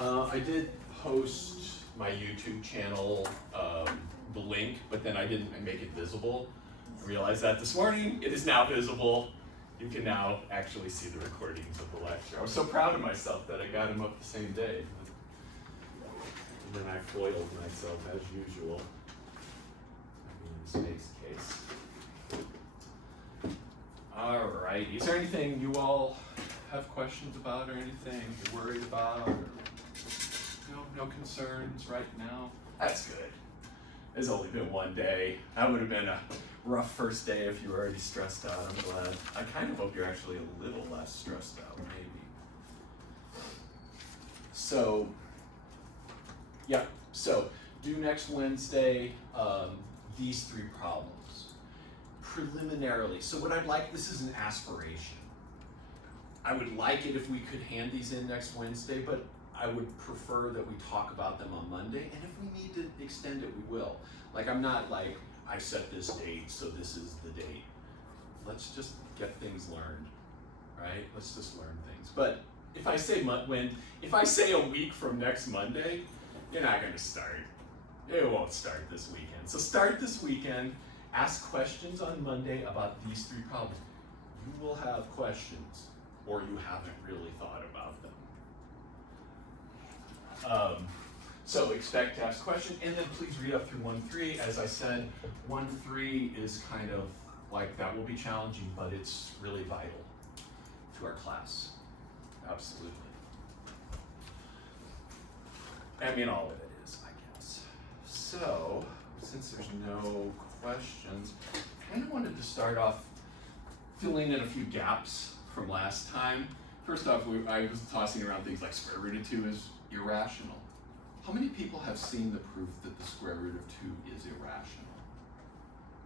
I did post my YouTube channel, the link, but then I didn't make it visible. I realized that this morning. It is now visible. You can now actually see the recordings of the lecture. I was so proud of myself that I got them up the same day. And then I foiled myself as usual. In this case. All right. Is there anything you all have questions about or anything you're worried about? Or no concerns right now? That's good. It's only been one day. That would have been a rough first day if you were already stressed out. I'm glad. I kind of hope you're actually a little less stressed out, maybe. So, yeah. So, do next Wednesday these three problems. Preliminarily. So what I'd like, this is an aspiration. I would like it if we could hand these in next Wednesday, but I would prefer that we talk about them on Monday, and if we need to extend it, we will. Like, I'm not like, I set this date, so this is the date. Let's just get things learned, right? Let's just learn things. But if I say if I say a week from next Monday, you're not gonna start. It won't start this weekend. So start this weekend, ask questions on Monday about these three problems. You will have questions, or you haven't really thought about them. So expect to ask questions, and then please read up through 1.3. As I said, 1.3 is kind of like, that will be challenging, but it's really vital to our class. Absolutely. I mean, all of it is, I guess. So, since there's no questions, I kind of wanted to start off filling in a few gaps from last time. First off, I was tossing around things like square root of 2 is irrational. How many people have seen the proof that the square root of 2 is irrational?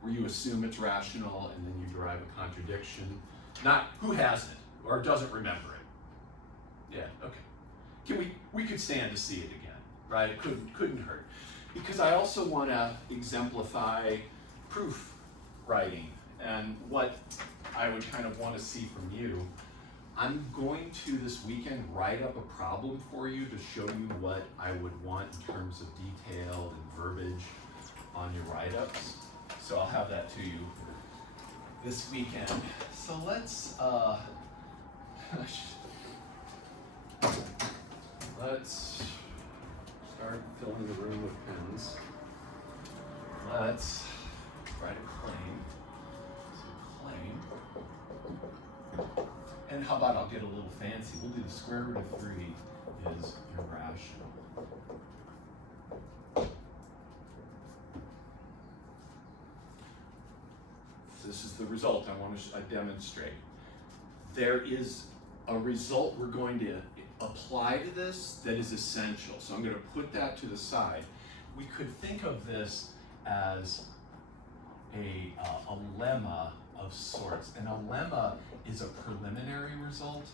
Where you assume it's rational and then you derive a contradiction. Not who hasn't or doesn't remember it. Yeah, okay. We could stand to see it again, right? It couldn't hurt. Because I also want to exemplify proof writing, and what I would kind of want to see from you. I'm going to this weekend write up a problem for you to show you what I would want in terms of detail and verbiage on your write-ups. So I'll have that to you this weekend. So let's start filling the room with pens. Let's write a claim. And how about I'll get a little fancy. We'll do the square root of 3 is irrational. This is the result I want to demonstrate. There is a result we're going to apply to this that is essential. So I'm going to put that to the side. We could think of this as a lemma of sorts. And a lemma is a preliminary result.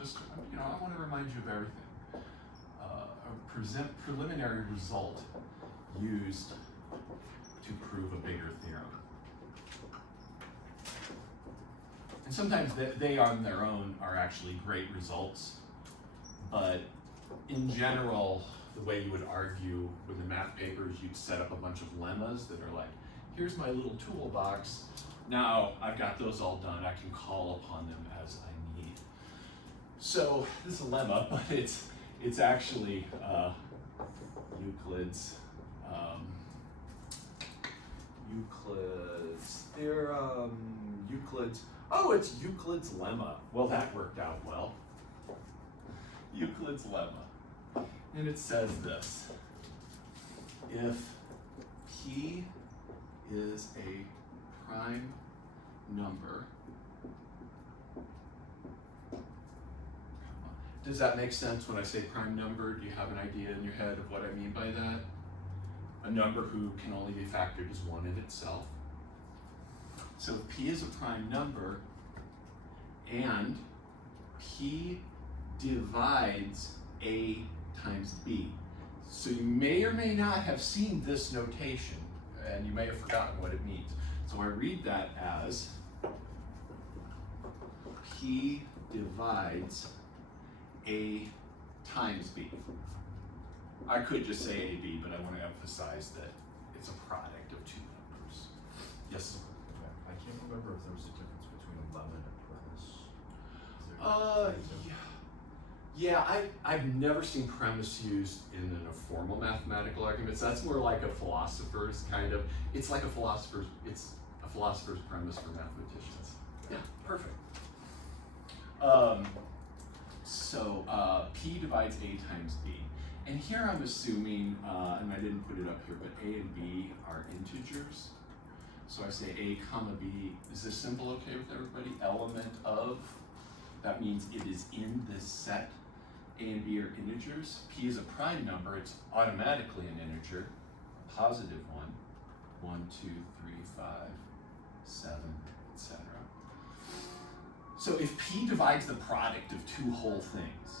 Just, I want to remind you of everything. A preliminary result used to prove a bigger theorem. And sometimes they on their own are actually great results, but in general, the way you would argue with the math papers, you'd set up a bunch of lemmas that are like, here's my little toolbox. Now I've got those all done. I can call upon them as I need. So this is a lemma, but it's actually Euclid's theorem. It's Euclid's lemma. Well, that worked out well. Euclid's lemma, and it says this: if P is a prime number. Does that make sense when I say prime number? Do you have an idea in your head of what I mean by that? A number who can only be factored as one in itself. So if P is a prime number and P divides A times B. So you may or may not have seen this notation, and you may have forgotten what it means. So I read that as P divides A times b. I could just say AB, but I want to emphasize that it's a product of two numbers. Yes? I can't remember if there was a difference between a lemon and premise. Is there Uh, a difference? Yeah, I've never seen premise used in a formal mathematical arguments. That's more like a philosopher's kind of, it's a philosopher's premise for mathematicians. Yeah, perfect. P divides A times B. And here I'm assuming, and I didn't put it up here, but A and B are integers. So I say A comma B. Is this symbol okay with everybody? Element of, that means it is in this set. A and B are integers. P is a prime number. It's automatically an integer, a positive one. 1, 2, 3, 5, 7, etc. So if P divides the product of two whole things,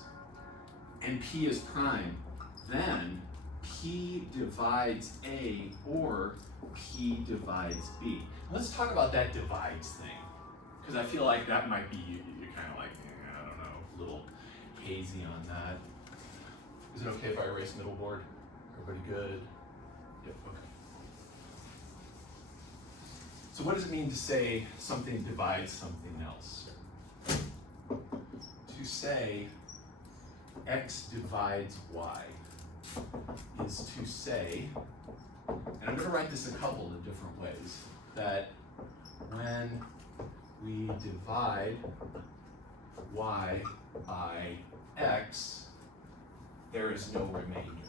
and P is prime, then P divides A or P divides B. Let's talk about that divides thing, because I feel like that might be, you're kind of like, I don't know, a little hazy on that. Is it okay if I erase middle board? Everybody good? Yep, okay. So what does it mean to say something divides something else? To say X divides Y is to say, and I'm going to write this a couple of different ways, that when we divide Y by X, there is no remainder.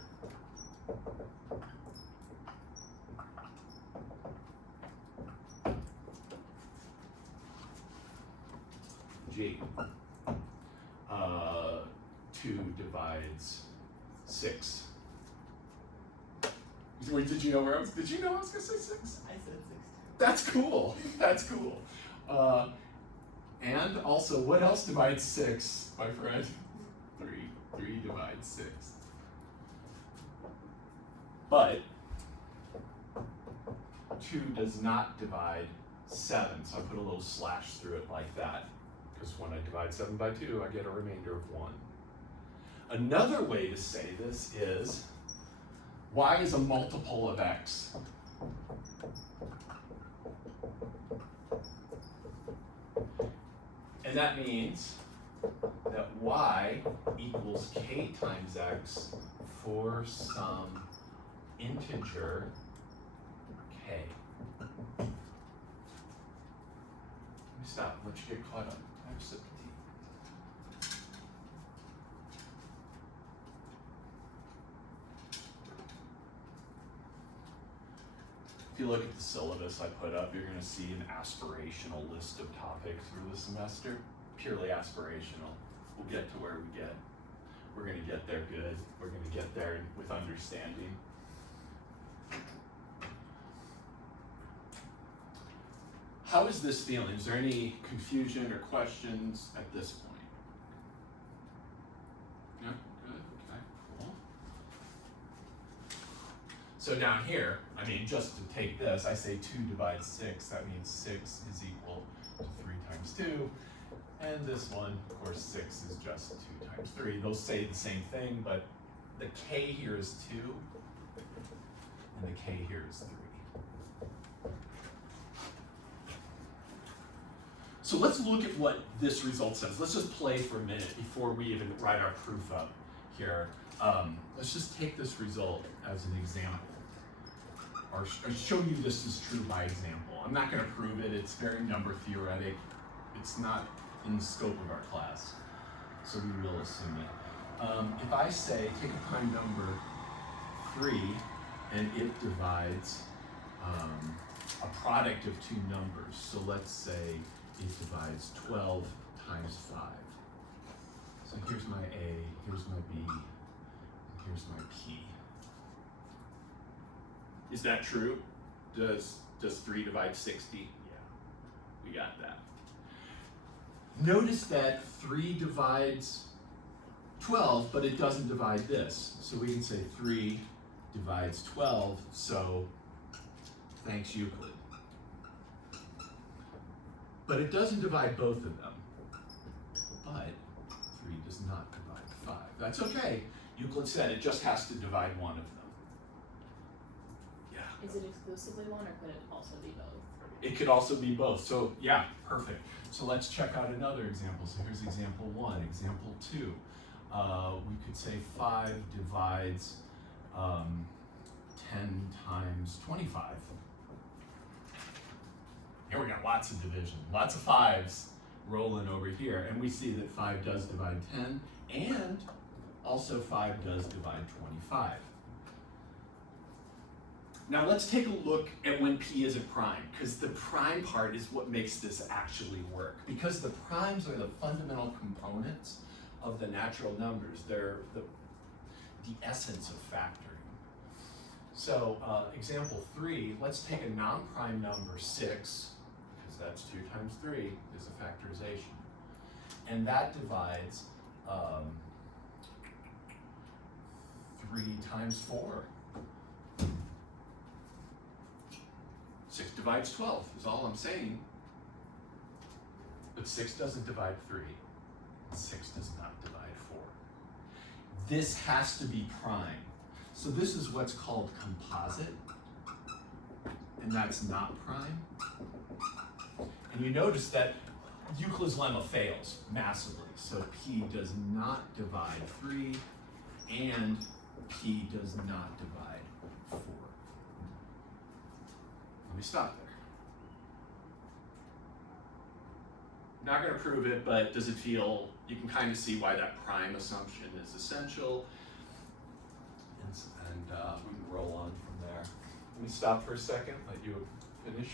G. 2 divides 6. Did you know I was going to say 6? I said 6 too. That's cool. That's cool. And also, what else divides 6, my friend? 3. 3 divides 6. But 2 does not divide 7, so I put a little slash through it like that. Because when I divide 7 by 2, I get a remainder of 1. Another way to say this is Y is a multiple of X. And that means that Y equals K times X for some integer K. Let me stop and let you get caught up. I have a sip of tea. If you look at the syllabus I put up, you're going to see an aspirational list of topics for the semester. Purely aspirational. We'll get to where we get. We're going to get there good. We're going to get there with understanding. How is this feeling? Is there any confusion or questions at this point? No? Good? Okay, cool. So down here, I mean, just to take this, I say 2 divides 6. That means 6 is equal to 3 times 2. And this one, of course, 6 is just 2 times 3. Those say the same thing, but the K here is 2, and the K here is 3. So let's look at what this result says. Let's just play for a minute before we even write our proof up here. Let's just take this result as an example, or show you this is true by example. I'm not going to prove it. It's very number theoretic. It's not in the scope of our class, so we will assume it. If I say, take a prime number 3, and it divides a product of 2 numbers. So let's say it divides 12 times 5. So here's my A, here's my B, and here's my P. Is that true? Does 3 divide 60? Yeah, we got that. Notice that 3 divides 12, but it doesn't divide this. So we can say 3 divides 12, so thanks Euclid. But it doesn't divide both of them. But 3 does not divide 5. That's okay. Euclid said it just has to divide one of them. Yeah. Is it exclusively one, or could it also be both? It could also be both. So yeah, perfect. So let's check out another example. So here's example 1. Example 2. We could say 5 divides 10 times 25. Here we got lots of division, lots of 5s rolling over here. And we see that 5 does divide 10, and also 5 does divide 25. Now let's take a look at when p is a prime, because the prime part is what makes this actually work. Because the primes are the fundamental components of the natural numbers. They're the essence of factoring. So example 3, let's take a non-prime number 6, because that's 2 times 3 is a factorization. And that divides 3 times 4. 6 divides 12 is all I'm saying. But 6 doesn't divide 3. 6 does not divide 4. This has to be prime. So this is what's called composite, and that's not prime. And you notice that Euclid's lemma fails massively. So p does not divide 3, and p does not divide 4. Let me stop there. Not going to prove it, but does it feel, you can kind of see why that prime assumption is essential. And we can roll on from there. Let me stop for a second, let you finish.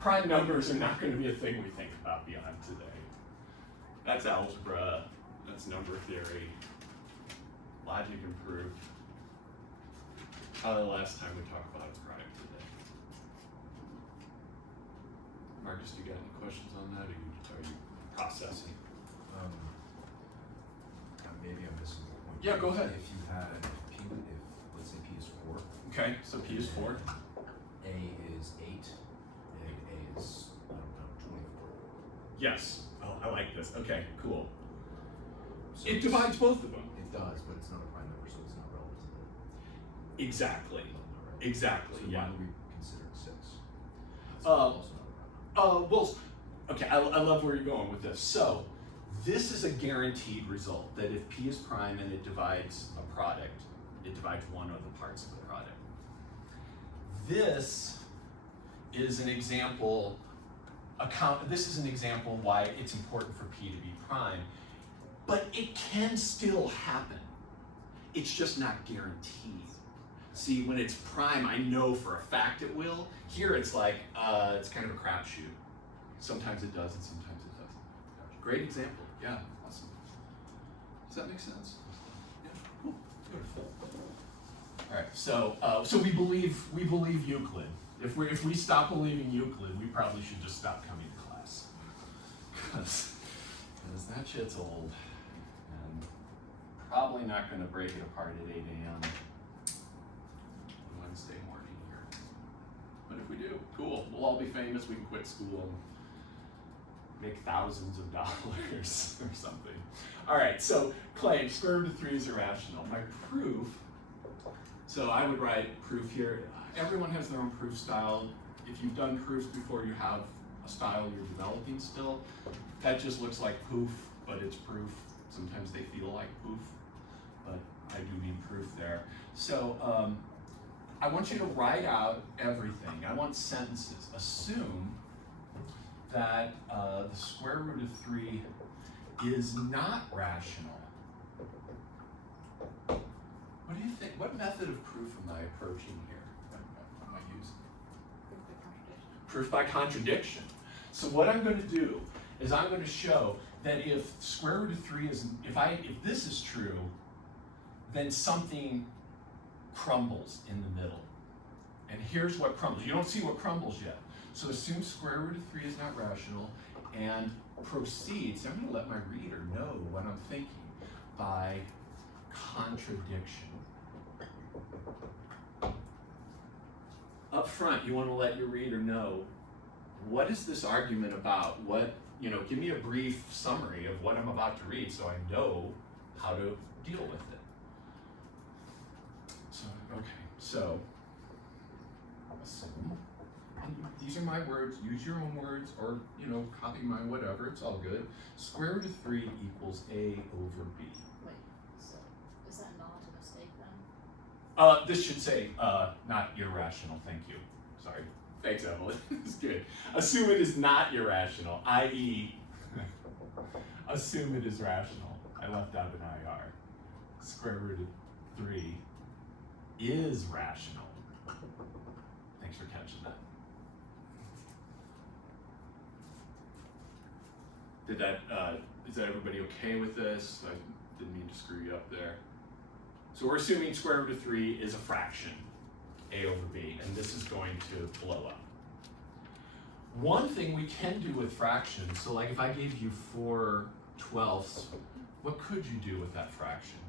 Prime numbers are not going to be a thing we think about beyond today. That's algebra, that's number theory, logic and proof. Probably the last time we talked about a prime today. Marcus, do you got any questions on that, or are you processing? Maybe I'm missing the point. Yeah, go ahead. If you had p, if let's say p is 4. Okay, so p is 4. A is 8, and A is, I don't know, 24. Yes. Oh, I like this. Okay, cool. So It divides both of them. It does, but it's not a prime number, so it's not relative to the Exactly. number, right? Exactly. So Yeah. why do we consider it 6? It's Uh, also not a prime number. Well, okay. I love where you're going with this. So, this is a guaranteed result that if p is prime and it divides a product, it divides one of the parts of the product. This is an example. This is an example why it's important for p to be prime, but it can still happen. It's just not guaranteed. See, when it's prime, I know for a fact it will. Here, it's like it's kind of a crapshoot. Sometimes it does, and sometimes it doesn't. Great example. Yeah, awesome. Does that make sense? Yeah, cool, beautiful. All right, so we believe Euclid. If we stop believing Euclid, we probably should just stop coming to class, because that shit's old, and probably not going to break it apart at 8 a.m. on Wednesday morning here. But if we do, cool. We'll all be famous. We can quit school and make thousands of dollars or something. All right, so claim square root of 3 is irrational. My proof, so I would write proof here. Everyone has their own proof style. If you've done proofs before, you have a style you're developing still. That just looks like poof, but it's proof. Sometimes they feel like poof, but I do mean proof there. So I want you to write out everything. I want sentences. Assume that the square root of 3 is not rational. What do you think? What method of proof am I approaching here? What am I using? Proof by contradiction. So what I'm going to do is I'm going to show that if square root of 3 is, if this is true, then something crumbles in the middle. And here's what crumbles. You don't see what crumbles yet. So assume square root of 3 is not rational, and proceeds. I'm going to let my reader know what I'm thinking by contradiction. Up front, you want to let your reader know what is this argument about? What, give me a brief summary of what I'm about to read so I know how to deal with it. So, assume, and these are my words, use your own words, or, copy mine, whatever, it's all good. Square root of 3 equals A over B. Wait, so is that not a mistake then? This should say, not irrational, thank you. Sorry. Thanks, Emily. It's good. Assume it is not irrational, i.e., assume it is rational. I left out an IR. Square root of 3 is rational. Thanks for catching that. Is that everybody okay with this? I didn't mean to screw you up there. So we're assuming square root of 3 is a fraction, A over B, and this is going to blow up. One thing we can do with fractions, so like if I gave you 4/12, what could you do with that fraction?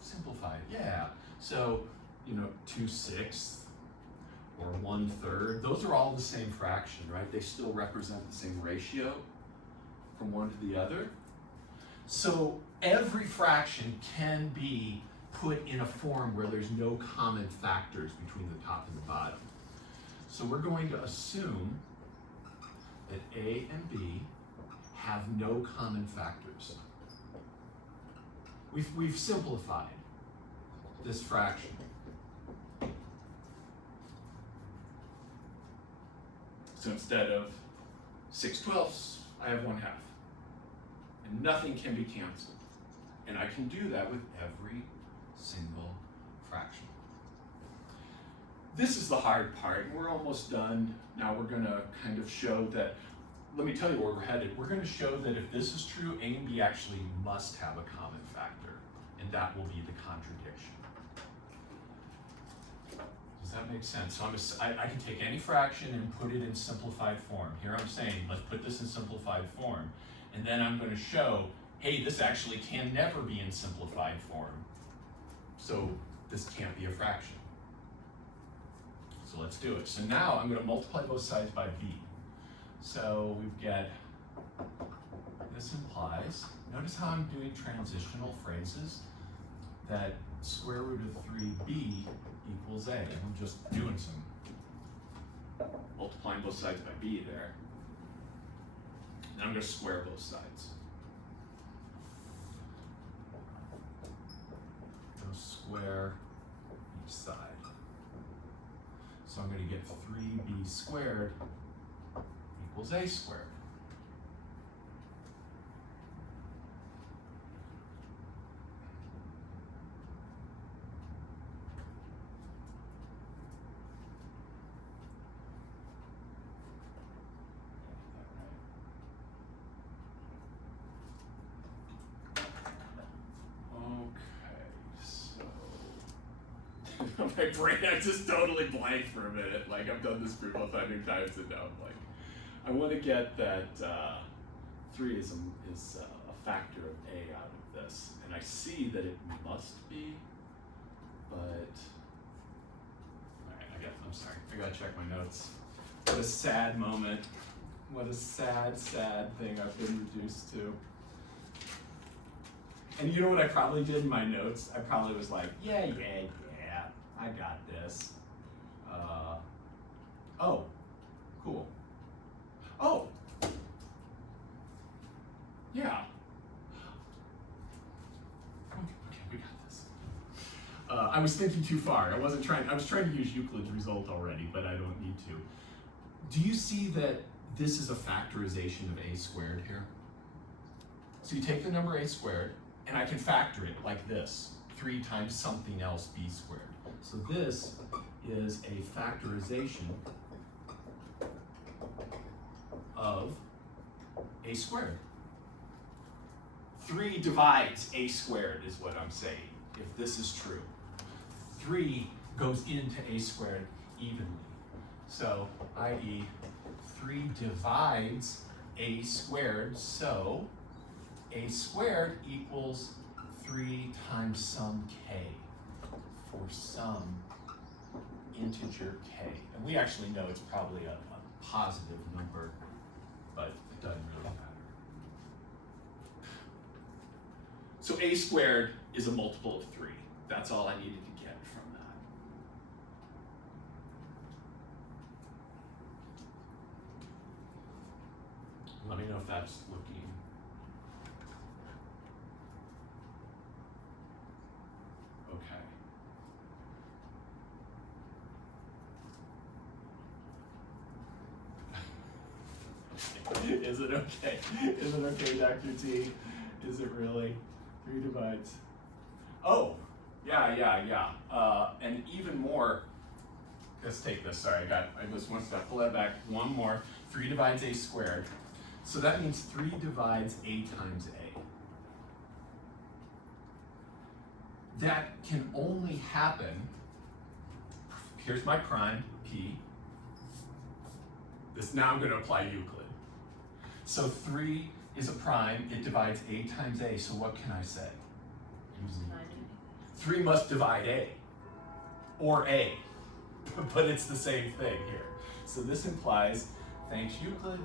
Simplify it, yeah. So, 2/6 or 1/3, those are all the same fraction, right? They still represent the same ratio from one to the other. So every fraction can be put in a form where there's no common factors between the top and the bottom. So we're going to assume that A and B have no common factors. We've simplified this fraction. So instead of 6/12, I have 1/2. And nothing can be canceled. And I can do that with every single fraction. This is the hard part. We're almost done. Now we're going to kind of show that, let me tell you where we're headed. We're going to show that if this is true, A and B actually must have a common factor, and that will be the contradiction. Does that make sense? So I can take any fraction and put it in simplified form. Here I'm saying, let's put this in simplified form. And then I'm going to show, hey, this actually can never be in simplified form. So this can't be a fraction. So let's do it. So now I'm going to multiply both sides by b. So we've got, this implies, notice how I'm doing transitional phrases, that square root of 3b equals a. I'm just doing some multiplying both sides by b there. And I'm going to square both sides. Go square each side. So I'm going to get 3b squared equals a squared. My brain, I just totally blanked for a minute. Like, I've done this group 100 times, and now I'm like, I want to get that 3 is a factor of a out of this, and I see that it must be, but all right, I'm sorry, I gotta check my notes. What a sad moment. What a sad, sad thing I've been reduced to. And you know what I probably did in my notes? I probably was like, yeah, I got this. Oh, cool. Oh, yeah. Okay, we got this. I was thinking too far. I was trying to use Euclid's result already, but I don't need to. Do you see that this is a factorization of a squared here? So you take the number a squared, and I can factor it like this. 3 times something else b squared. So this is a factorization of a squared. 3 divides a squared is what I'm saying, if this is true. 3 goes into a squared evenly. So, i.e., 3 divides a squared, so a squared equals 3 times some k for some integer k. And we actually know it's probably a positive number, but it doesn't really matter. So a squared is a multiple of 3. That's all I needed to get from that. Let me know if that's looking. Okay. Is it okay? Is it okay, Dr. T? Is it really? 3 divides. Oh, yeah. And even more, let's take this, sorry, I just one step, pull that back, one more. 3 divides a squared. So that means 3 divides a times a. That can only happen, here's my prime, P. Now I'm gonna apply Euclid. So 3 is a prime, it divides a times a, so what can I say? 3 must divide a, or a, but it's the same thing here. So this implies, thanks Euclid,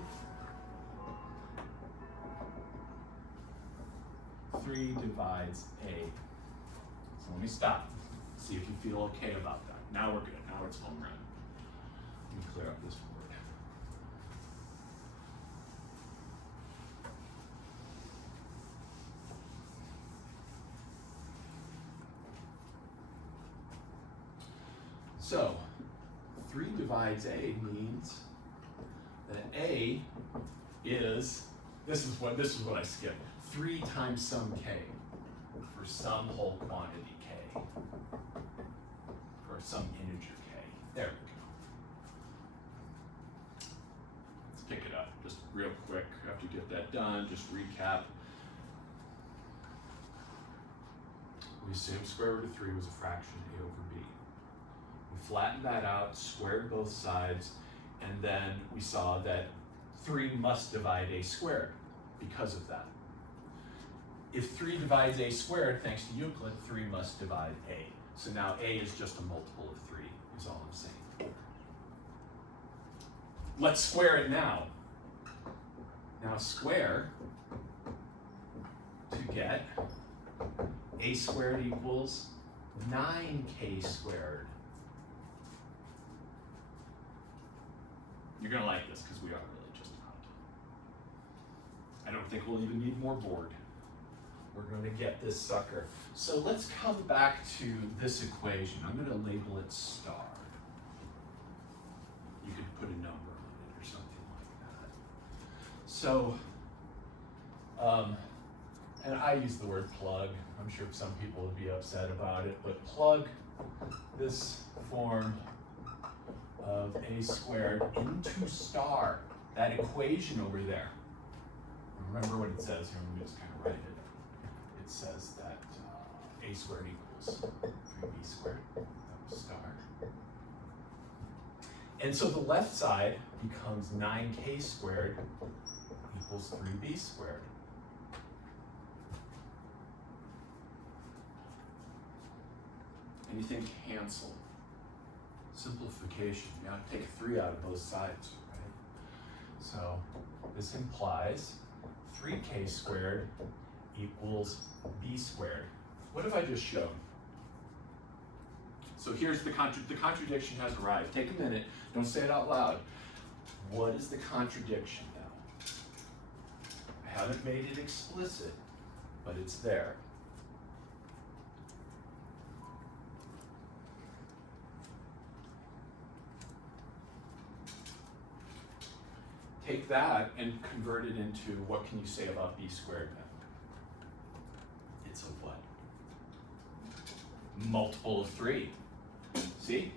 3 divides a. So let me stop, see if you feel okay about that. Now we're good, now it's home run. Let me clear up this board. So, 3 divides a means that a is, this is what I skipped, 3 times some k for some whole quantity k, for some integer k. There we go. Let's pick it up just real quick after you get that done, just recap. We assumed square root of 3 was a fraction a over b. Flattened that out, squared both sides, and then we saw that 3 must divide a squared because of that. If 3 divides a squared, thanks to Euclid, 3 must divide a. So now a is just a multiple of 3, is all I'm saying. Let's square it now. Now square to get a squared equals 9k squared. You're gonna like this because we are really just about. I don't think we'll even need more board. We're gonna get this sucker. So let's come back to this equation. I'm gonna label it star. You could put a number on it or something like that. So, and I use the word plug. I'm sure some people would be upset about it, but plug this form of a squared into star, that equation over there. Remember what it says here, let me just kind of write it. It says that a squared equals 3b squared, that was star. And so the left side becomes 9k squared equals 3b squared. Anything cancel? Simplification, you gotta take a 3 out of both sides, right? So this implies 3k squared equals b squared. What have I just shown? So here's the contradiction has arrived. Take a minute, don't say it out loud. What is the contradiction now? I haven't made it explicit, but it's there. Take that and convert it into what can you say about b squared then? It's a what? Multiple of 3. See?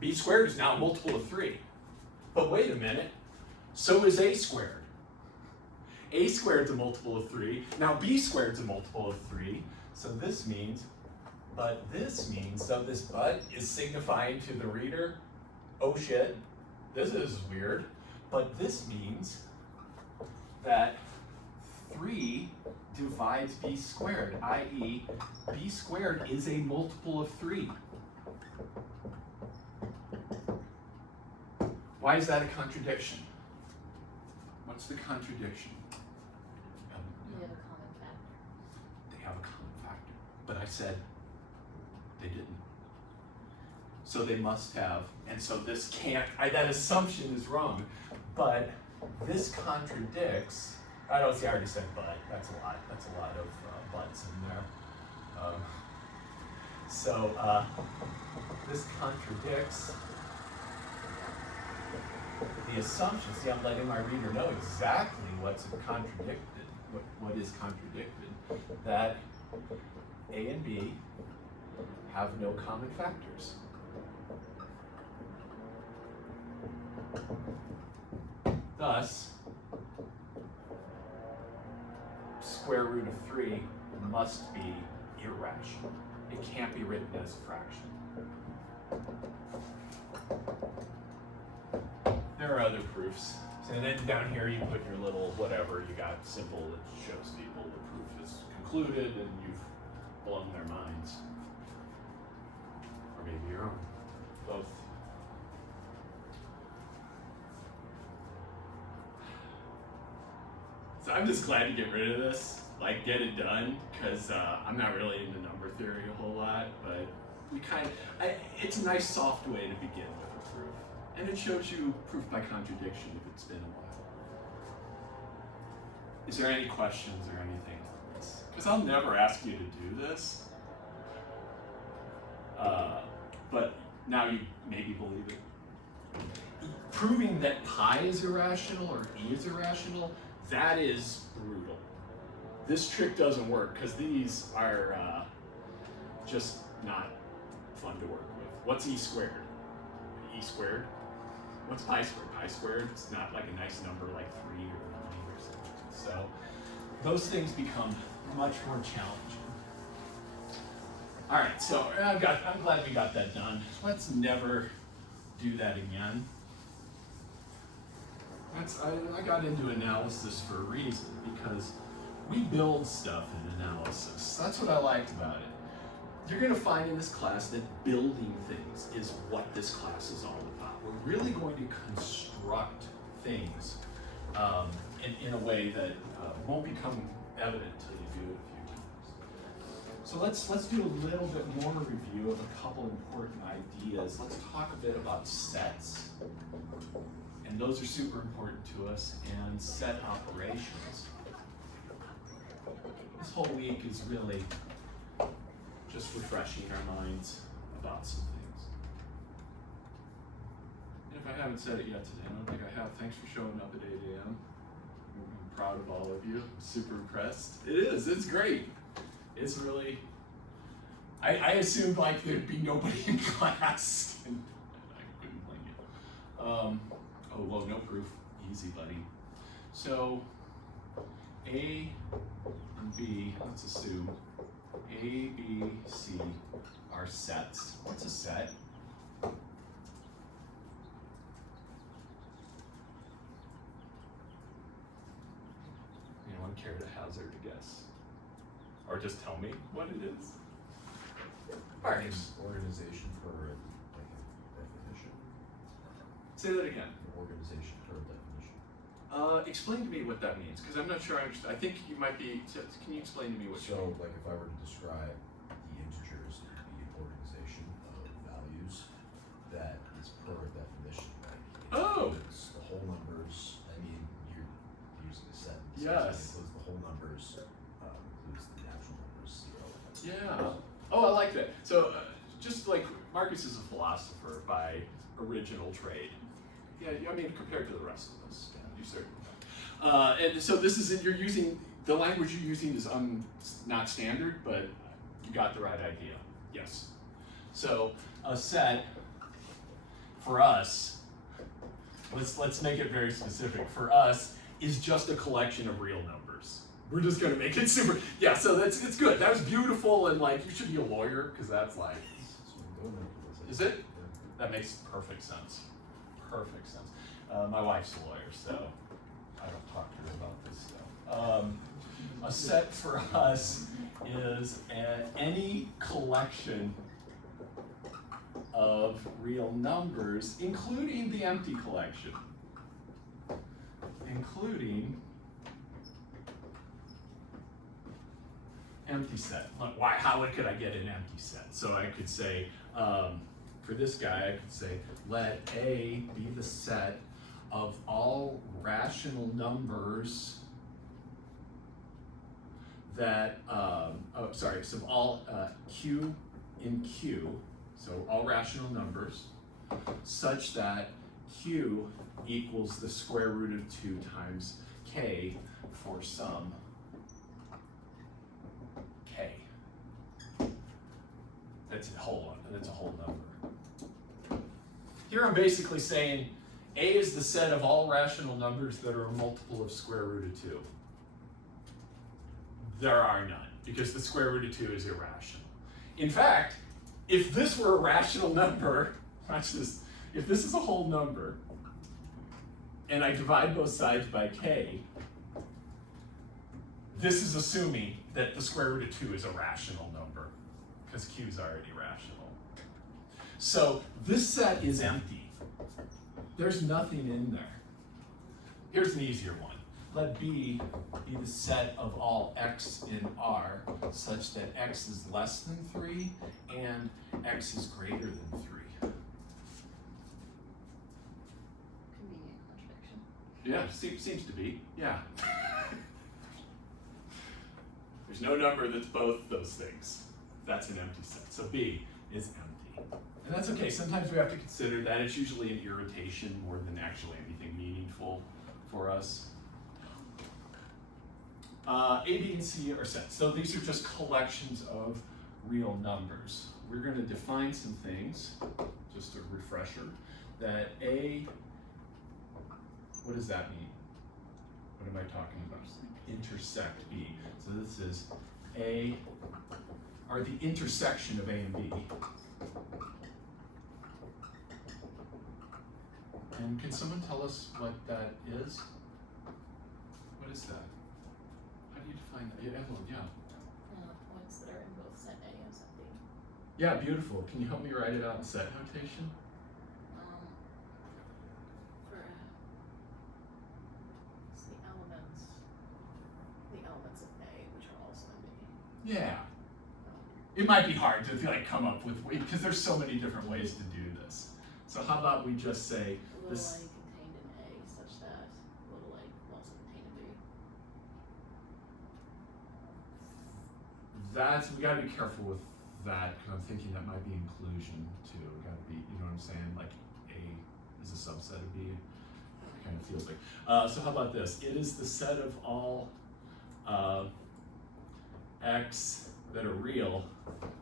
B squared is now a multiple of 3. But wait a minute, so is a squared. A squared's a multiple of 3. Now b squared's a multiple of 3. So this means, but this means, so this but is signifying to the reader, oh shit, this is weird. But this means that 3 divides b squared, i.e. b squared is a multiple of 3. Why is that a contradiction? What's the contradiction? You have a common factor. They have a common factor. But I said they didn't. So they must have, and so this can't, that assumption is wrong. But this contradicts, I don't see, I already said but, that's a lot of buts in there. This contradicts the assumption. See, I'm letting my reader know exactly what's contradicted, what is contradicted, that A and B have no common factors. Thus, square root of 3 must be irrational. It can't be written as a fraction. There are other proofs. And then down here you put your little whatever, you got symbol that shows people the proof is concluded and you've blown their minds. Or maybe your own. Both. So I'm just glad to get rid of this, like get it done, because I'm not really into number theory a whole lot, but we it's a nice soft way to begin with a proof. And it shows you proof by contradiction if it's been a while. Is there any questions or anything on this? Because I'll never ask you to do this, but now you maybe believe it. Proving that pi is irrational or e is irrational, that is brutal. This trick doesn't work because these are just not fun to work with. What's e squared? E squared? What's pi squared? Pi squared? It's not like a nice number like 3 or 9 or something. So those things become much more challenging. All right, so I'm glad we got that done. Let's never do that again. I got into analysis for a reason, because we build stuff in analysis. That's what I liked about it. You're going to find in this class that building things is what this class is all about. We're really going to construct things in a way that won't become evident until you do it a few times. So let's do a little bit more review of a couple important ideas. Let's talk a bit about sets. And those are super important to us, and set operations. This whole week is really just refreshing our minds about some things. And if I haven't said it yet today, I don't think I have. Thanks for showing up at 8 a.m. I'm proud of all of you. I'm super impressed. It is, it's great. It's really, I assumed like there'd be nobody in class. And I couldn't blame you. Oh, well, no proof. Easy, buddy. So, A and B, let's assume A, B, C are sets. What's a set? Anyone care to hazard a guess? Or just tell me what it is? All right. Organization per like a definition. Say that again. Organization per definition. Explain to me what that means, because I'm not sure I understand. I think you might be, can you explain to me what you mean? So, like if I were to describe the integers, it would be an organization of values that is per definition. Right? Oh! It's the whole numbers. I mean, you're using a set. Yes. It includes the whole numbers, includes the natural numbers, 0. Yeah. Oh, I like that. So, just like Marcus is a philosopher by original trade. Yeah, I mean, compared to the rest of us, you certainly. And so this is, you're using, the language you're using is not standard, but you got the right idea. Yes. So a set for us, let's make it very specific. For us is just a collection of real numbers. We're just gonna make it super, yeah, so it's good. That was beautiful, and like, you should be a lawyer, because that's like, is it? That makes perfect sense. Perfect sense. My wife's a lawyer, so I don't talk to her about this stuff. A set for us is any collection of real numbers, including the empty collection. Including empty set. Why? How could I get an empty set? So I could say, for this guy, I could say, let A be the set of all rational numbers that, so all Q in Q, so all rational numbers, such that Q equals the square root of 2 times K for some K. That's a whole number. Here I'm basically saying A is the set of all rational numbers that are a multiple of square root of 2. There are none, because the square root of 2 is irrational. In fact, if this were a rational number, watch this, if this is a whole number, and I divide both sides by K, this is assuming that the square root of 2 is a rational number, because Q is already rational. So this set is empty. There's nothing in there. Here's an easier one. Let B be the set of all x in R such that x is less than 3 and x is greater than 3. Convenient contradiction. Yeah, seems to be, yeah. There's no number that's both those things. That's an empty set. So B is empty. And that's okay. Sometimes we have to consider that. It's usually an irritation more than actually anything meaningful for us. A, B, and C are sets. So these are just collections of real numbers. We're going to define some things, just a refresher, that A, what does that mean? What am I talking about? Intersect B. So this is A, or the intersection of A and B. And can someone tell us what that is? What is that? How do you define that? Yeah, Evelyn, yeah. Points that are in both set A and set B. Yeah, beautiful. Can you help me write it out in set notation? For it's the elements of A, which are also in B. Yeah. It might be hard to come up with, because there's so many different ways to do this. So how about we just say this. Little a contained in A such that little a also contained in B. We gotta be careful with that, because I'm thinking that might be inclusion too. We gotta be, you know what I'm saying? Like A is a subset of B. It kind of feels like. So how about this? It is the set of all x that are real,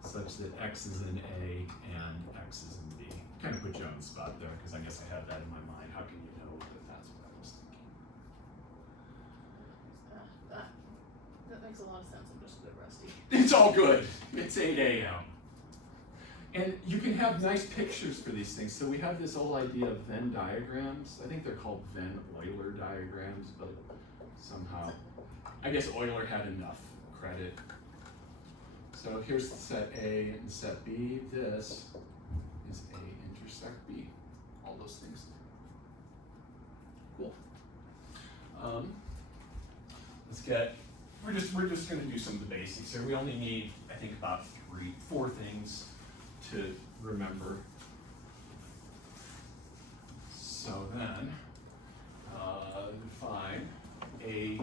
such that x is in A and x is in B. Kind of put you on the spot there, because I guess I had that in my mind. How can you know that that's what I was thinking? That makes a lot of sense. I'm just a bit rusty. It's all good. It's 8 a.m. And you can have nice pictures for these things. So we have this whole idea of Venn diagrams. I think they're called Venn-Euler diagrams, but somehow, I guess Euler had enough credit. So here's set A and set B. This is A intersect B. All those things. Cool. We're just going to do some of the basics here. We only need, I think, about 4 things to remember. So then, define A.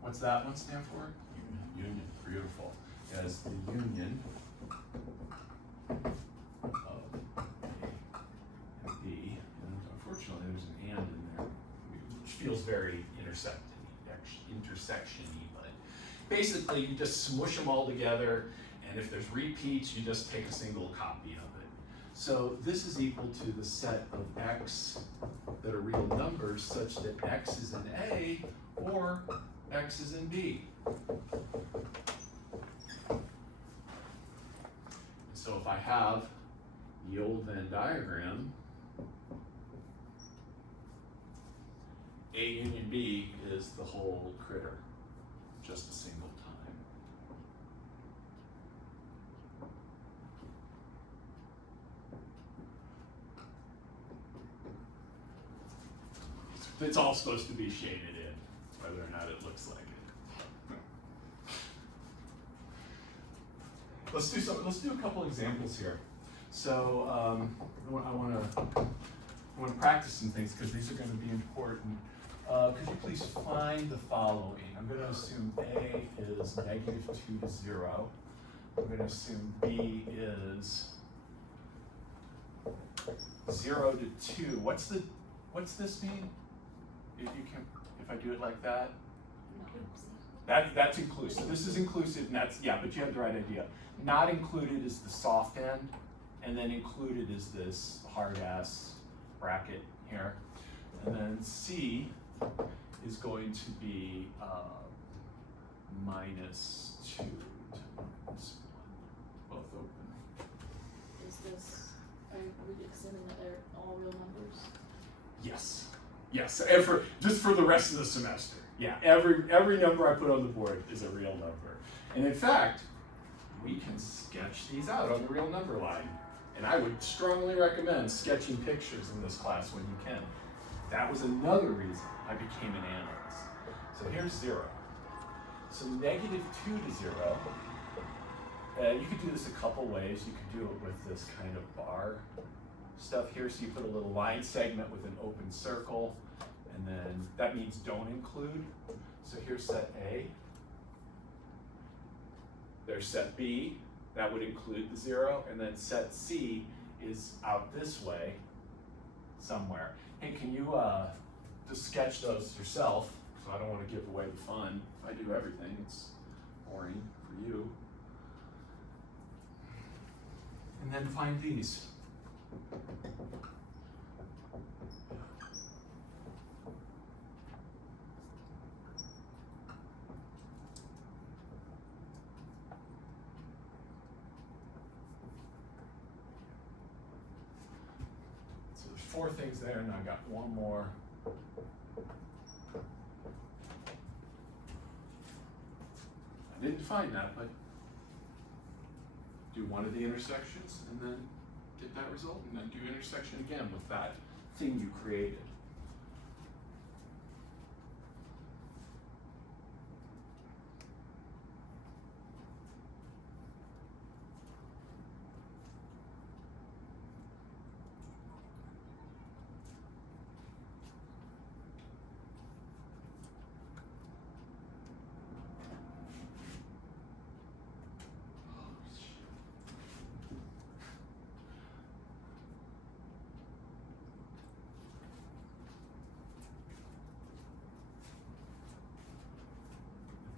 What's that one stand for? Union. Beautiful. As the union of A and B. And unfortunately, there's an and in there, which feels very intersection-y, but basically you just smush them all together, and if there's repeats, you just take a single copy of it. So this is equal to the set of x that are real numbers such that x is in A or x is in B. So if I have the old Venn diagram, A union B is the whole critter, just a single time. It's all supposed to be shaded in, whether or not it looks like it. Let's do a couple examples here. So I want to practice some things because these are going to be important. Could you please find the following? I'm going to assume A is -2 to 0. I'm going to assume B is 0 to 2. What's this mean? If I do it like that? That's inclusive. This is inclusive, and that's, yeah, but you have the right idea. Not included is the soft end, and then included is this hard-ass bracket here. And then C is going to be -2 to -1, both open. Is this, are we assuming that they're all real numbers? Yes. Yes, just for the rest of the semester. Yeah, every number I put on the board is a real number. And in fact, we can sketch these out on the real number line. And I would strongly recommend sketching pictures in this class when you can. That was another reason I became an analyst. So here's 0. So -2 to 0, you could do this a couple ways. You could do it with this kind of bar stuff here. So you put a little line segment with an open circle, and then that means don't include. So here's set A. There's set B. That would include the 0, and then set C is out this way somewhere. Hey, can you just sketch those yourself? So I don't want to give away the fun. If I do everything, it's boring for you. And then find these. So there's 4 things there, and I got one more. I didn't find that, but do one of the intersections and then get that result, and then do intersection again with that thing you created.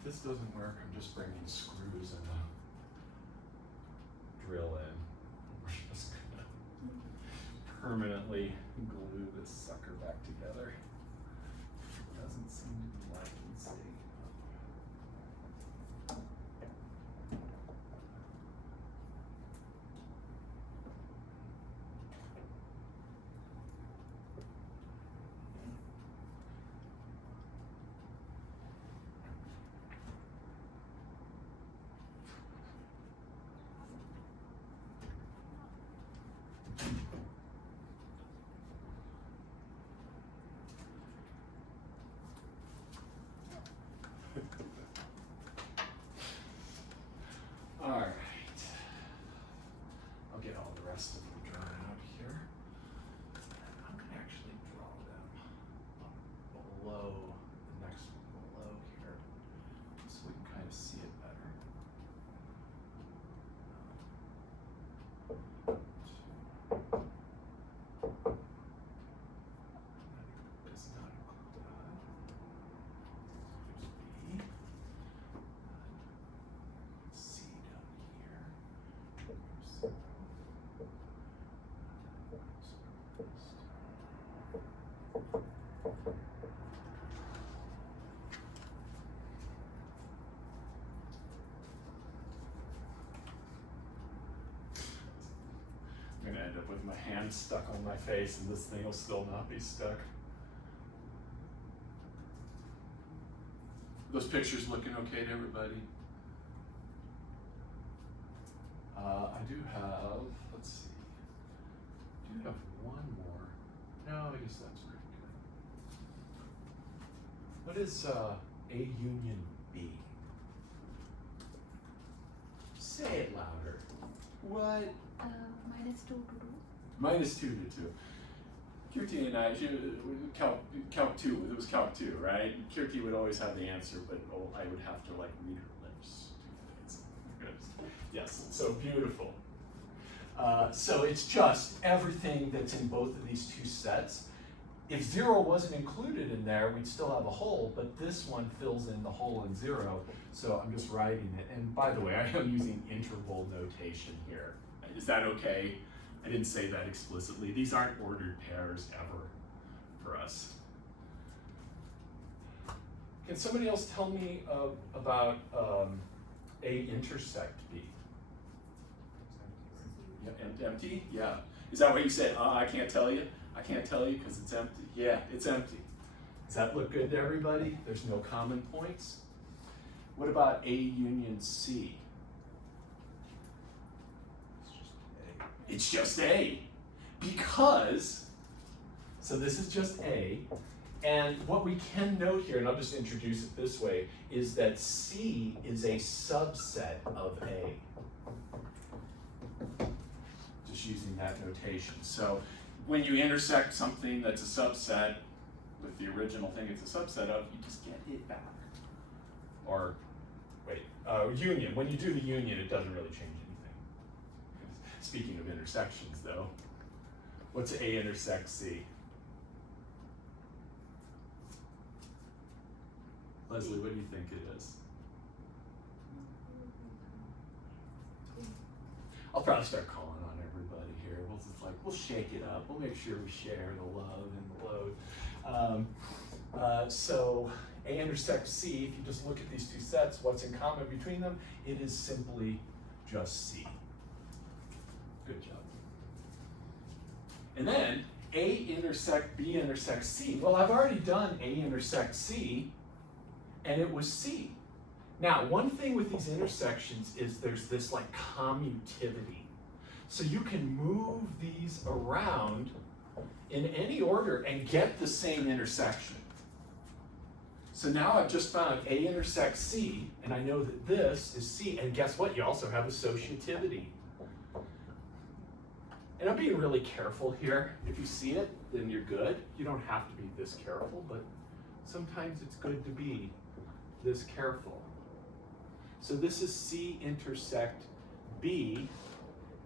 If this doesn't work, I'm just bringing screws and a drill in. We're just gonna permanently glue this sucker back together. Doesn't seem to be liking, see. All right. I'll get all the rest of them drawn out here. I'm gonna actually draw them below the next one below here, so we can kind of see it better. Does not include that. Here's B. C down here. There's 0. I'm gonna end up with my hand stuck on my face, and this thing will still not be stuck. Those pictures looking okay to everybody? I do have, let's see, I do have one more. No, I guess that's pretty good. What is A union B? Say it louder. What? -2 to 2. Minus 2 to 2. Kirti and I, Calc 2, it was Calc 2, right? Kirti would always have the answer, but I would have to like read her lips. Yes, so beautiful. So it's just everything that's in both of these two sets. If 0 wasn't included in there, we'd still have a hole, but this one fills in the hole in 0, so I'm just writing it. And by the way, I am using interval notation here. Is that okay? I didn't say that explicitly. These aren't ordered pairs ever for us. Can somebody else tell me about A intersect B? Yeah, empty? Yeah. Is that what you said? I can't tell you. I can't tell you because it's empty. Yeah, it's empty. Does that look good to everybody? There's no common points. What about A union C? It's just A. Because, so this is just A, and what we can note here, and I'll just introduce it this way, is that C is a subset of A. Just using that notation. So when you intersect something that's a subset with the original thing it's a subset of, you just get it back. Or, wait, union. When you do the union, it doesn't really change anything. Speaking of intersections, though, what's A intersect C? Leslie, what do you think it is? I'll probably start calling on everybody here. We'll shake it up. We'll make sure we share the love and the load. So A intersect C, if you just look at these two sets, what's in common between them? It is simply just C. Good job. And then A intersect B intersect C. Well, I've already done A intersect C, and it was C. Now, one thing with these intersections is there's this like commutivity. So you can move these around in any order and get the same intersection. So now I've just found A intersect C, and I know that this is C, and guess what? You also have associativity. And I'm being really careful here. If you see it, then you're good. You don't have to be this careful, but sometimes it's good to be this careful. So this is C intersect B,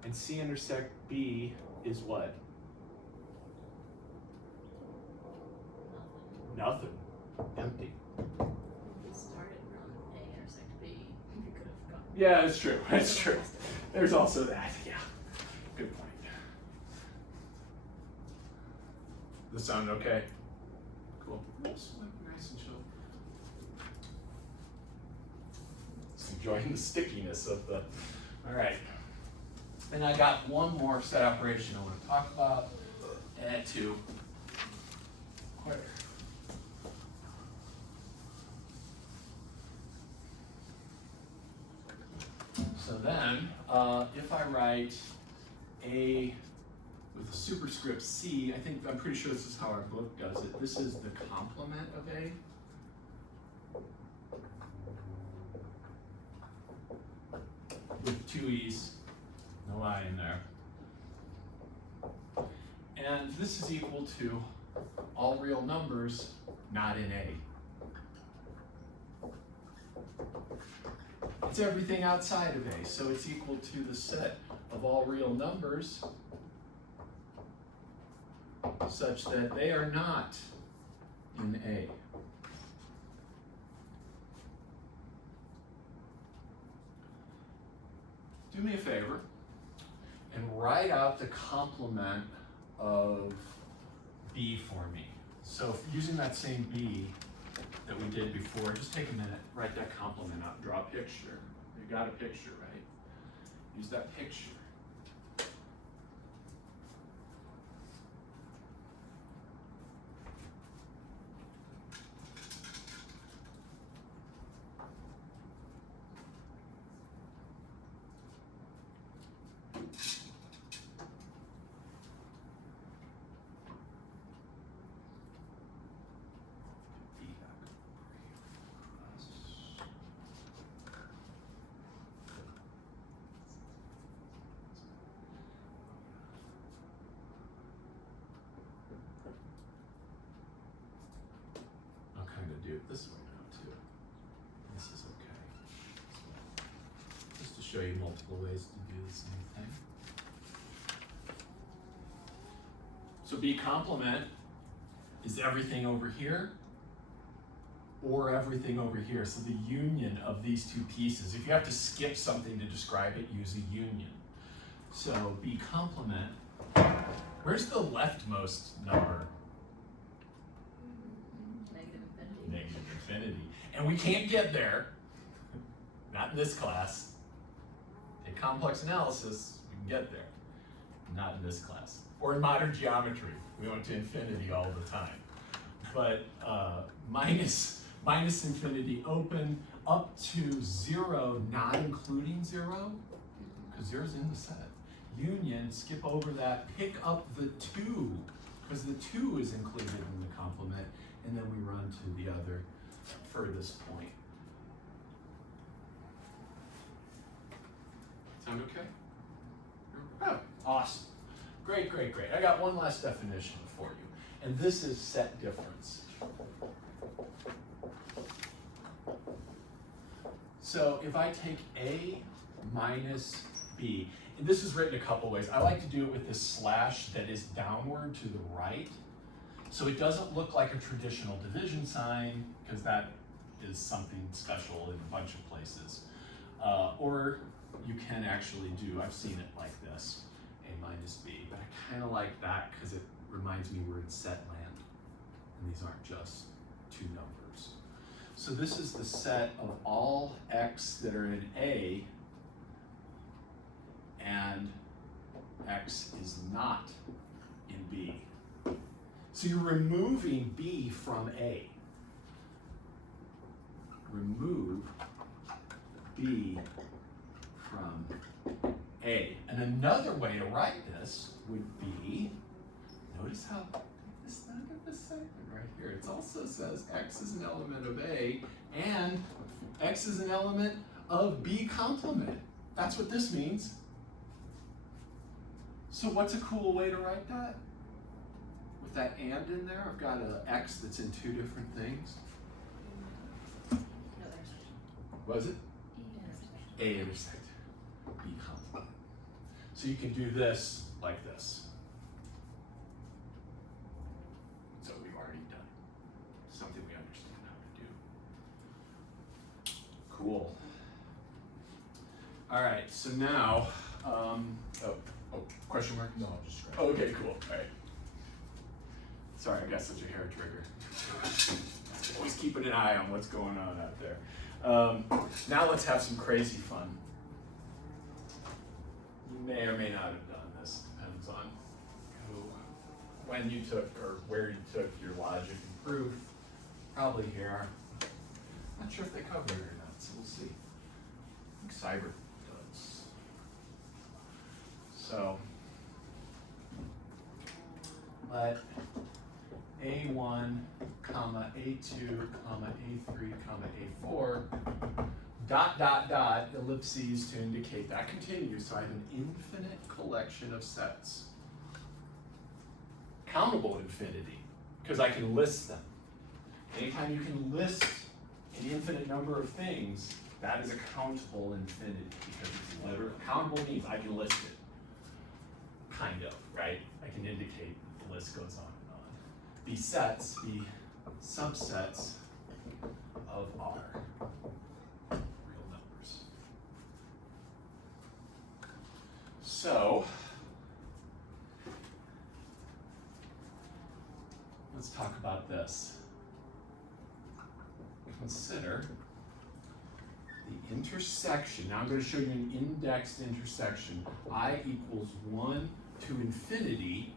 and C intersect B is what? Nothing. Empty. We started from A intersect B. We could have gone. Yeah, that's true. That's true. There's also that. Yeah. Good point. Does this sound okay? Cool. Nice and chill. Just enjoying the stickiness of the. All right. And I got one more set operation I want to talk about. And two. Quick. So then, if I write A with a superscript C, I'm pretty sure this is how our book does it. This is the complement of A. With two E's, no I in there. And this is equal to all real numbers not in A. It's everything outside of A, so it's equal to the set of all real numbers such that they are not in A. Do me a favor and write out the complement of B for me. So using that same B that we did before, just take a minute, write that complement out, draw a picture. You got a picture, right? Use that picture. to do it this way now too. This is okay. So, just to show you multiple ways to do the same thing. So B complement is everything over here or everything over here. So the union of these two pieces. If you have to skip something to describe it, use a union. So B complement, where's the leftmost number? Negative infinity. Negative infinity. And we can't get there, not in this class. In complex analysis, we can get there. Not in this class. Or in modern geometry, we went to infinity all the time. But minus infinity open, up to 0, not including 0, because 0 is in the set. Union, skip over that, pick up the 2, because the 2 is included in the complement, and then we run to the other furthest point. Sound okay? Oh, awesome. Great, great, great. I got one last definition for you, and this is set difference. So if I take A minus B, and this is written a couple ways. I like to do it with this slash that is downward to the right. So it doesn't look like a traditional division sign, because that is something special in a bunch of places. Or you can actually do, I've seen it like this, A minus B, but I kind of like that because it reminds me we're in set land, and these aren't just two numbers. So this is the set of all x that are in A, and x is not in B. So you're removing B from A. Remove B from A. And another way to write this would be, notice how this none of this segment right here, it also says x is an element of A and x is an element of B complement. That's what this means. So what's a cool way to write that? With that and in there, I've got an x that's in two different things. No intersection. Was it? E intersection. A intersect B complement. So you can do this like this. So we've already done it. Something we understand how to do. Cool. All right, so now, question mark? No, just scratch. Oh, okay, cool. All right. Sorry, I got such a hair trigger. Always keeping an eye on what's going on out there. Now let's have some crazy fun. You may or may not have done this. Depends on who, when you took or where you took your logic and proof. Probably here. Not sure if they covered it or not, so we'll see. I think Cyber does. So let A1, comma, A2, comma, A3, comma, A4, dot, dot, dot, ellipses to indicate that continues. So I have an infinite collection of sets. Countable infinity, because I can list them. Anytime you can list an infinite number of things, that is a countable infinity, because it's literal. Countable means I can list it. Kind of, right? I can indicate that the list goes on and on. Be sets, be subsets of R, real numbers. So, let's talk about this. Consider the intersection. Now I'm going to show you an indexed intersection. I equals 1 to infinity.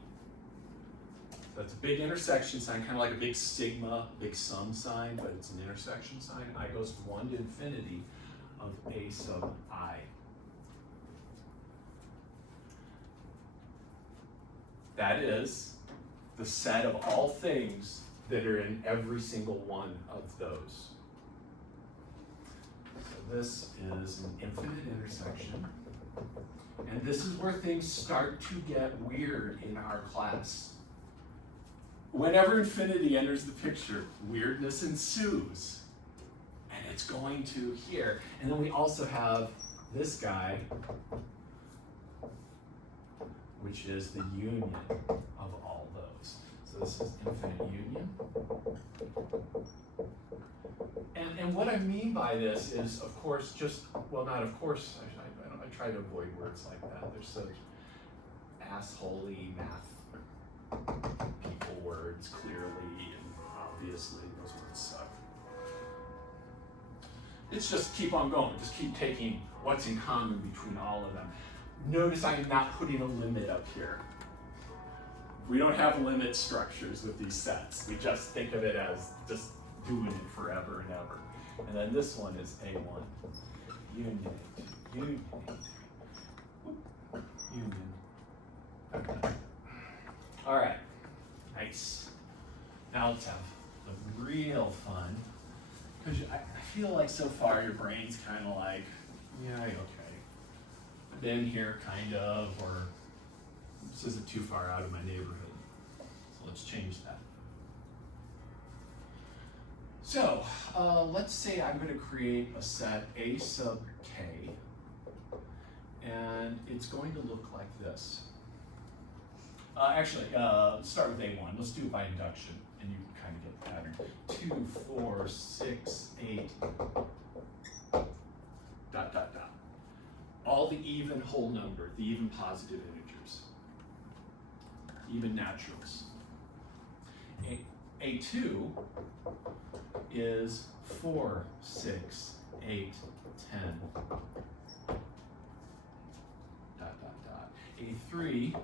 That's a big intersection sign, kind of like a big sigma, big sum sign, but it's an intersection sign. I goes from 1 to infinity of A sub I. That is the set of all things that are in every single one of those. So this is an infinite intersection. And this is where things start to get weird in our class. Whenever infinity enters the picture, weirdness ensues. And it's going to here. And then we also have this guy, which is the union of all those. So this is infinite union. And what I mean by this is, of course, just, well, not of course, I try to avoid words like that. They're such assholey math people words, clearly and obviously. Those words suck. It's just keep on going. Just keep taking what's in common between all of them. Notice I am not putting a limit up here. We don't have limit structures with these sets. We just think of it as just doing it forever and ever. And then this one is A1. Union. Union. Union. Okay. All right. Nice. Now let's have the real fun. Because I feel like so far your brain's kind of like, yeah, okay. Been here, kind of, or this isn't too far out of my neighborhood. So let's change that. So let's say I'm going to create a set A sub k, and it's going to look like this. Actually, start with A1. Let's do it by induction, and you can kind of get the pattern. 2, 4, 6, 8, dot, dot, dot. All the even whole number, the even positive integers, even naturals. A2 is 4, 6, 8, 10, dot, dot, dot. A3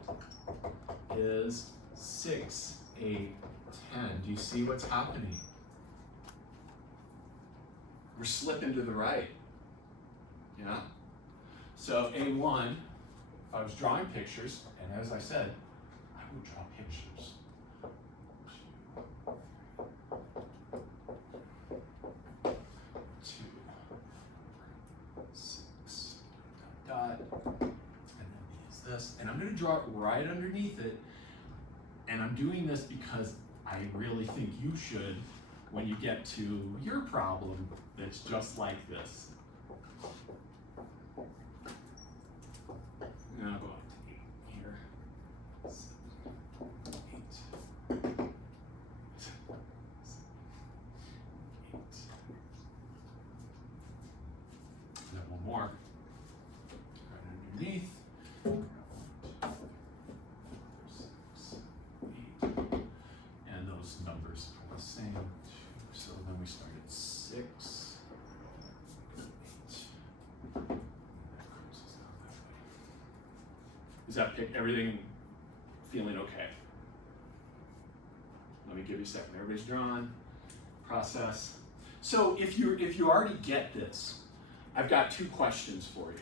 is 6, 8, 10. Do you see what's happening? We're slipping to the right. Yeah? So A1, if I was drawing pictures, and as I said, I would draw pictures. 2, 6, dot, and then is this. And I'm going to draw it right underneath it. And I'm doing this because I really think you should when you get to your problem that's just like this. Now go up to 8 here. 7, 8. 8. And then one more. Right underneath. 6, 8. And those numbers are the same. So then we start at 6, 8. Is that everything feeling okay? Let me give you a second. Everybody's drawn. Process. So if you already get this, I've got 2 questions for you.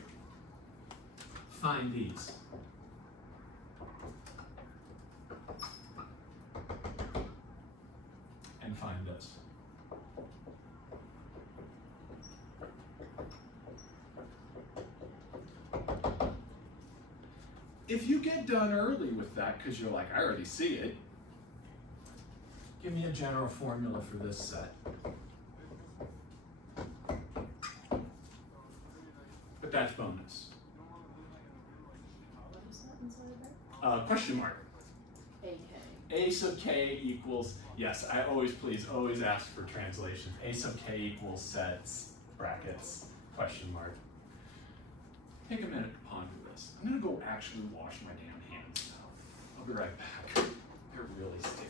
Find these. And find this. If you get done early with that because you're like, I already see it, give me a general formula for this set. But that's bonus. What is that inside there? Question mark. AK. A sub k equals, yes, I always, please, always ask for translation. A sub k equals sets, brackets, question mark. Take a minute to ponder this. I'm gonna go actually wash my damn hands now. I'll be right back. They're really sticky.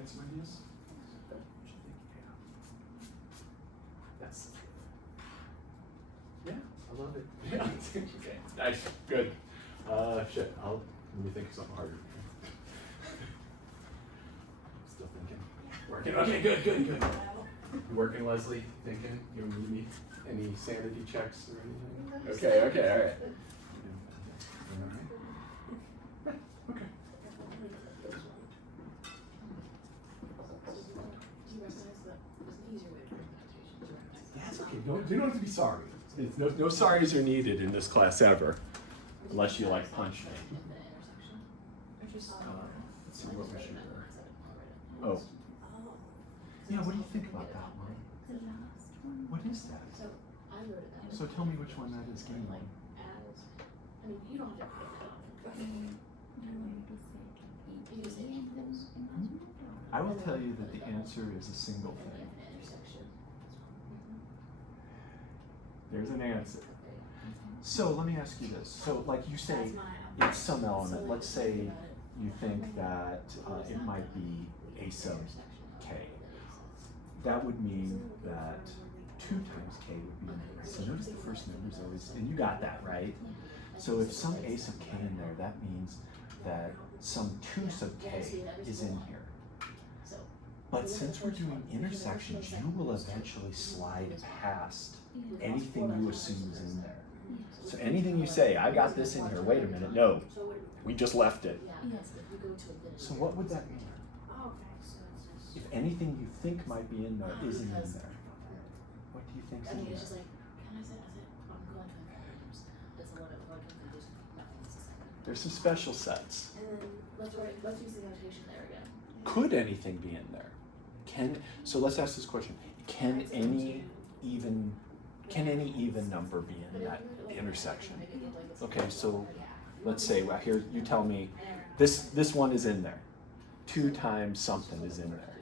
Got some ideas? That's yeah, I love it. Yeah. Okay. Nice. Good. Shit. Let me think of something harder. Still thinking. Working. Okay. Good. You working, Leslie? Thinking? You need me any sanity checks or anything? Okay. All right. All right. Okay. That's okay. You don't have to be sorry. No sorries are needed in this class ever, unless you like punch me. Let's see what we should. Oh. Yeah. What do you think about that one? What is that? So tell me which one that is. Game one. I mean, you don't have to put it down. You just say equals. I will tell you that the answer is a single thing. There's an answer. So let me ask you this. So like you say, it's some element. Let's say you think that it might be a sub k. That would mean that 2 times k would be in there. So notice the first number is always, and you got that, right? So if some a sub k in there, that means that some 2 sub k is in here. But since we're doing intersections, you will eventually slide past anything you assume is in there. So anything you say, I got this in here, wait a minute, no, we just left it. So what would that mean? If anything you think might be in there isn't in there, what do you think is in there? There's some special sets. Let's use the notation there again. Could anything be in there? So let's ask this question. Can any even number be in that intersection? Okay, so let's say, well, here you tell me this one is in there. 2 times something is in there.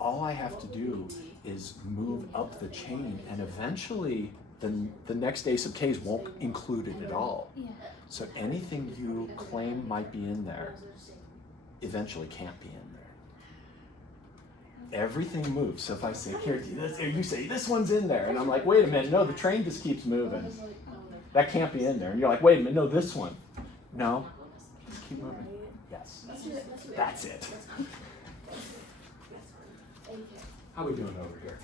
All I have to do is move up the chain, and eventually the next a sub k's won't include it at all. So anything you claim might be in there eventually can't be in there. Everything moves. So if I say, here, you say, this one's in there. And I'm like, wait a minute, no, the train just keeps moving. That can't be in there. And you're like, wait a minute, no, this one. No, just keep moving. Yes, that's it. How are we doing over here?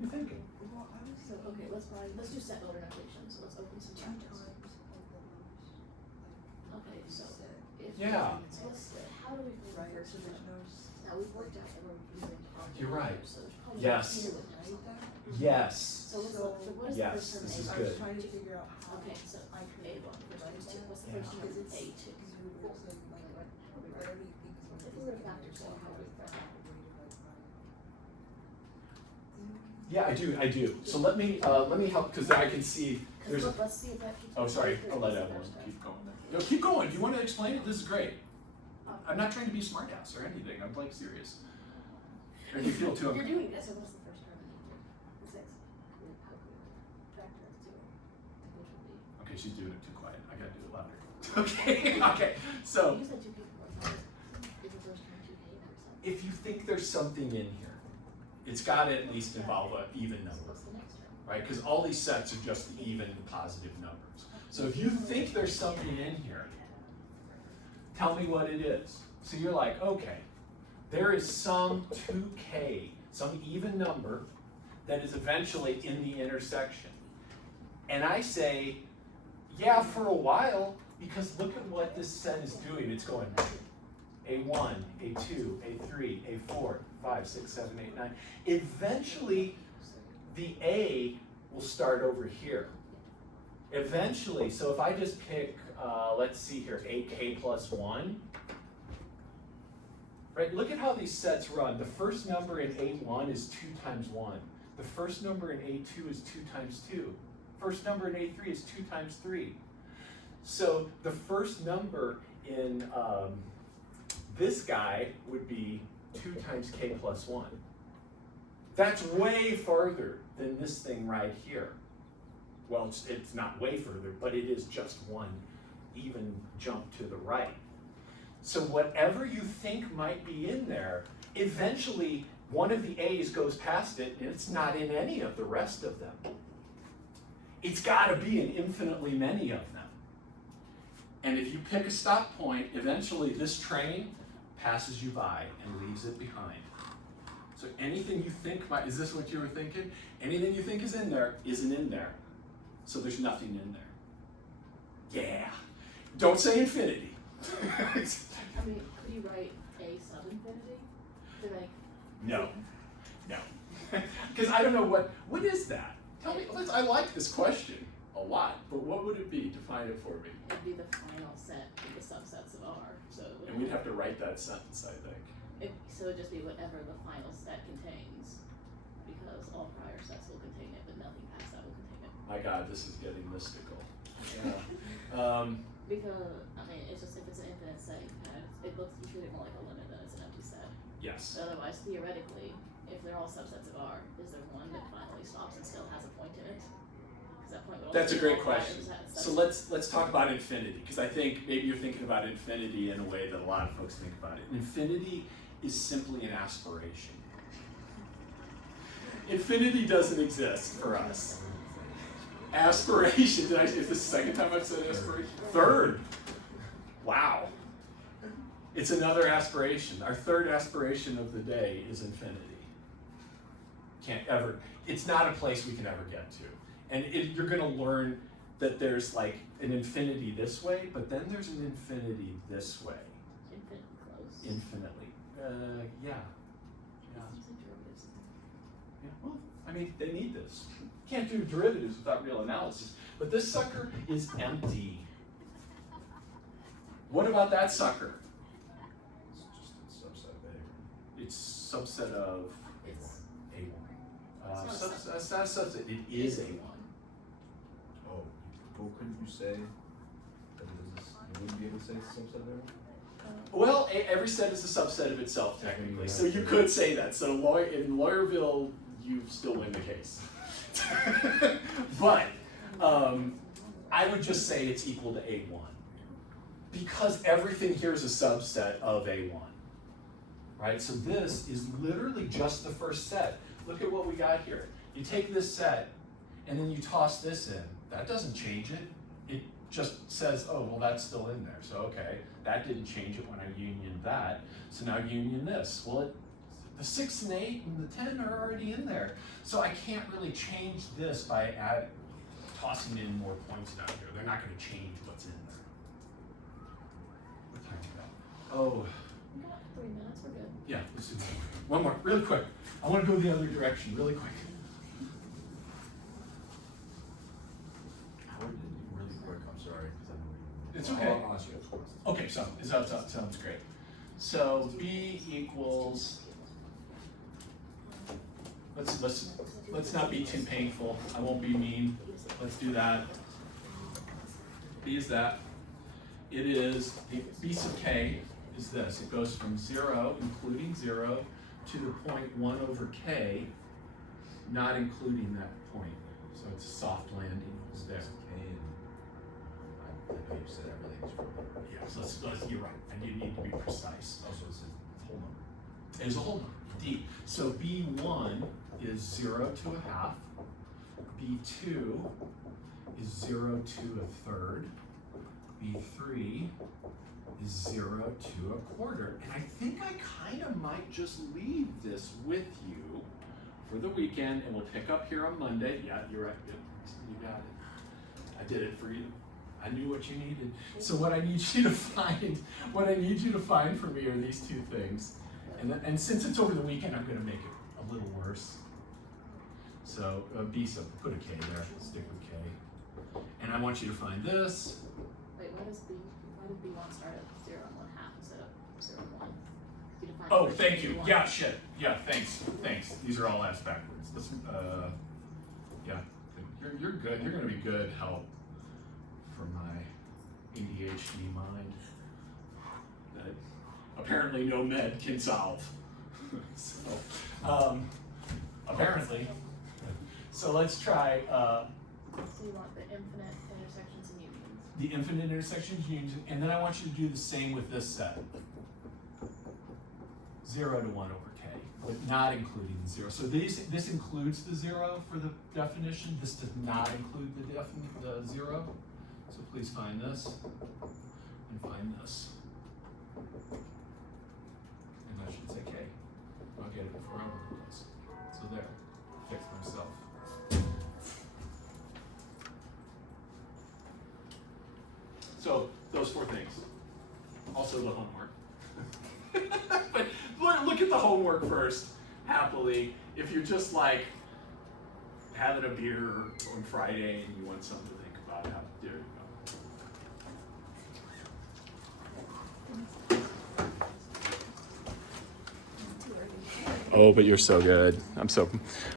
You thinking? So, okay, let's do set order notation. So let's open some chapters. Okay, so if Yeah. so how do we refer to that? Now we've worked out that we're using You're right. so there's probably Yes. two, right? Yes. So let's look. So what is Yes, the first this term? is A1? good. Trying to figure out how. Okay, so like A1. First term is 2. What's the first term? A2. If we were to factor solve, how would we factor? Yeah, I do. So let me help, because I can see there's a. Let's see if that keeps. Oh, sorry. going. I'll let Evelyn keep going there. No, keep going. Do you want to explain it? This is great. I'm not trying to be a smartass or anything. I'm like serious. Or do you feel too? You're doing this. So what's the first term? The 6. How can we factor it to? Which would be. Okay, she's doing it too quiet. I gotta do it louder. Okay. So You said 2 people. Is the first term 2 people or something? if you think there's something in here, it's got to at least involve an even number, What's the next term? right? Because all these sets are just even positive numbers. So if you think there's something in here, tell me what it is. So you're like, okay, there is some 2k, some even number that is eventually in the intersection. And I say, yeah, for a while, because look at what this set is doing. It's going A1, A2, A3, A4, 5, 6, 7, 8, 9. Eventually, the A will start over here. Eventually, so if I just pick, let's see here, AK plus 1, right? Look at how these sets run. The first number in A1 is 2 times 1. The first number in A2 is 2 times 2. First number in A3 is 2 times 3. So the first number in this guy would be 2 times k plus 1. That's way farther than this thing right here. Well, it's not way further, but it is just one even jump to the right. So whatever you think might be in there, eventually one of the A's goes past it and it's not in any of the rest of them. It's gotta be in infinitely many of them. And if you pick a stop point, eventually this train passes you by and leaves it behind. So anything you think might, is this what you were thinking? Anything you think is in there isn't in there. So there's nothing in there. Yeah. Don't say infinity. I mean, could you write a sub-infinity? To like. No. No. Because I don't know what is that? Tell me, I like this question a lot, but what would it be? Define it for me. It'd be the final set of the subsets of R. So it would And we'd have to write that sentence, I think. So it'd just be whatever the final set contains, because all prior sets will contain it, but nothing past that will contain it. My God, this is getting mystical. Yeah. Because I mean, it's just if it's an infinite set, it looks, you treat it more like a limit than it's an empty set. Yes. Otherwise, theoretically, if they're all subsets of R, is there one that finally stops and still has a point in it? Because that point would That's a also be great all priors question. that So subset. let's talk about infinity, because I think maybe you're thinking about infinity in a way that a lot of folks think about it. Infinity is simply an aspiration. Infinity doesn't exist for us. Aspiration, is this the second time I've said aspiration? Third. Wow. It's another aspiration. Our third aspiration of the day is infinity. Can't ever, it's not a place we can ever get to. And you're gonna learn that there's like an infinity this way, but then there's an infinity this way. Infinitely close. Infinitely. Yeah. Yeah. Seems like derivatives. Yeah. Well, I mean, they need this. Can't do derivatives without real analysis. But this sucker is empty. What about that sucker? It's just a subset of A. It's subset of It's A1. It's not a That's not a subset. It is A1. Oh, well, couldn't you say that it is, you wouldn't be able to say it's a subset of A? Well, every set is a subset of itself, technically. So you could say that. So in Lawyerville, you still win the case. But I would just say it's equal to A1. Because everything here is a subset of A1. Right? So this is literally just the first set. Look at what we got here. You take this set, and then you toss this in. That doesn't change it. It just says, oh, well, that's still in there. So, okay, that didn't change it when I unioned that. So now union this. Well, the 6 and 8 and the 10 are already in there. So I can't really change this by tossing in more points down here. They're not going to change what's in there. What time is that? Oh, We got 3 minutes, we're good. yeah, let's do one more, really quick. I want to go the other direction, really quick. Howard, really quick, I'm sorry, because I know you. It's okay. I'll ask you a question. Okay, so sounds great. So B equals. Let's not be too painful. I won't be mean. Let's do that. B is that. It is B sub k is this. It goes from 0, including 0, to the point 1 over k, not including that point. So it's a soft landing. It's there. K and I know you said everything's from number. Yeah, so you're right. I do need to be precise. Also, it's a whole number. There's a whole number, indeed. So B1 is 0 to a half. B2 is 0 to a third. B3 is 0 to a quarter. And I think I kind of might just leave this with you for the weekend, and we'll pick up here on Monday. Yeah, you're right. Good. You got it. I did it for you. I knew what you needed. So what I need you to find for me are these 2 things. And since it's over the weekend, I'm going to make it a little worse. So B sub, put a K there, stick with K. And I want you to find this. Wait, why does B1 start at 0 and 1/2 instead of 0 and 1? You define Oh, first thank you. B1. Yeah, shit. Yeah, thanks. These are all asked backwards. Let's, yeah, you're good. You're going to be good help for my ADHD mind that apparently no med can solve. So, apparently. So let's try. So you want the infinite intersections and unions. the infinite intersection union, and then I want you to do the same with this set. 0 to 1 over k, but not including the 0. So this includes the 0 for the definition. This does not include the 0. So please find this and find this. And I should say k. I'll get it before everyone does. So there, fix myself. So those 4 things. Also the homework. But look at the homework first, happily. If you're just like having a beer on Friday and you want something to think about, there you go. Oh, but you're so good. I'm so